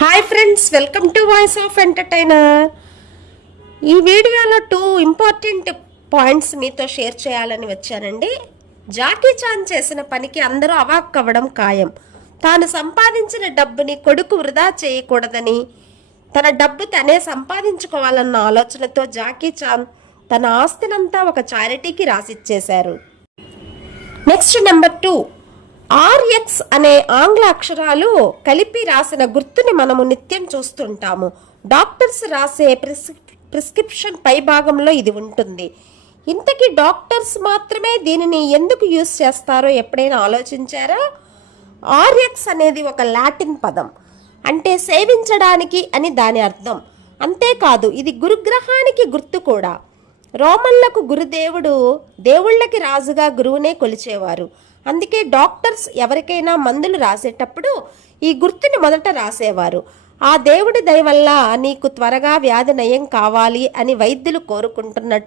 Hi friends welcome to voice of entertainer ఈ వీడియోలో two important points మీతో share చేయాలని వచ్చానండి. జాకీ చాన్ చేసిన పనికి అందరూ అవాక్ అవ్వడం ఖాయం. తాను సంపాదించిన డబ్బుని కొడుకు వృధా చేయకూడదని తన డబ్బు తనే సంపాదించుకోవాలన్న ఆలోచనతో జాకీ చాన్ తన ఆస్తినంతా ఒక చారిటీకి రాసిచ్చేశారు. నెక్స్ట్ నెంబర్ టూ ఆర్ఎక్స్ అనే ఆంగ్ల అక్షరాలు కలిపి రాసిన గుర్తుని మనము నిత్యం చూస్తుంటాము. డాక్టర్స్ రాసే ప్రిస్ ప్రిస్క్రిప్షన్ పై భాగంలో ఇది ఉంటుంది. ఇంతకీ డాక్టర్స్ మాత్రమే దీనిని ఎందుకు యూస్ చేస్తారో ఎప్పుడైనా ఆలోచించారా? ఆర్ఎక్స్ అనేది ఒక లాటిన్ పదం. అంటే సేవించడానికి అని దాని అర్థం. అంతేకాదు ఇది గురుగ్రహానికి గుర్తు కూడా. రోమన్లకు గురుదేవుడు దేవుళ్ళకి రాజుగా గురువునే కొలిచేవారు. అందుకే డాక్టర్స్ ఎవరికైనా మందులు రాసేటప్పుడు ఈ గుర్తుని మొదట రాసేవారు. ఆ దేవుడి దయ వల్ల నీకు త్వరగా వ్యాధి నయం కావాలి అని వైద్యులు కోరుకుంటున్నట్టు